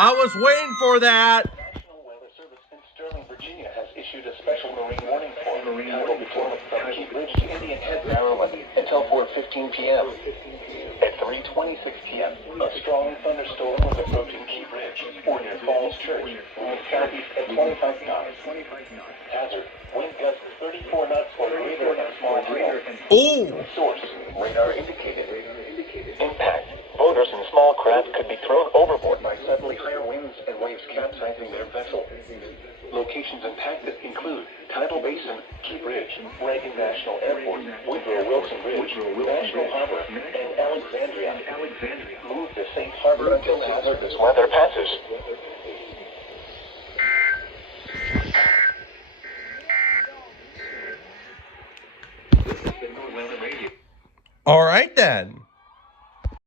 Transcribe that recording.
I was waiting for that. National Weather Service in Sterling, Virginia has issued a special marine warning for tidal performance from Cape Ridge to Indian Head, Maryland until 4:15 p.m. At 3:26 p.m., a strong thunderstorm was approaching Cape Ridge or near Falls Church, moving southeast at 25 knots. Hazard, wind gusts 34 knots for greater and small hail. Oh! Source, radar indicated. Impact, boaters and small craft could be thrown overboard by suddenly higher winds and waves capsizing their vessel. Locations impacted include Tidal Basin, Cape Ridge, Reagan National Airport, Woodrow Wilson Bridge, National Harbor, and Alexandria. Move to safe harbor until hazardous weather passes. All right then.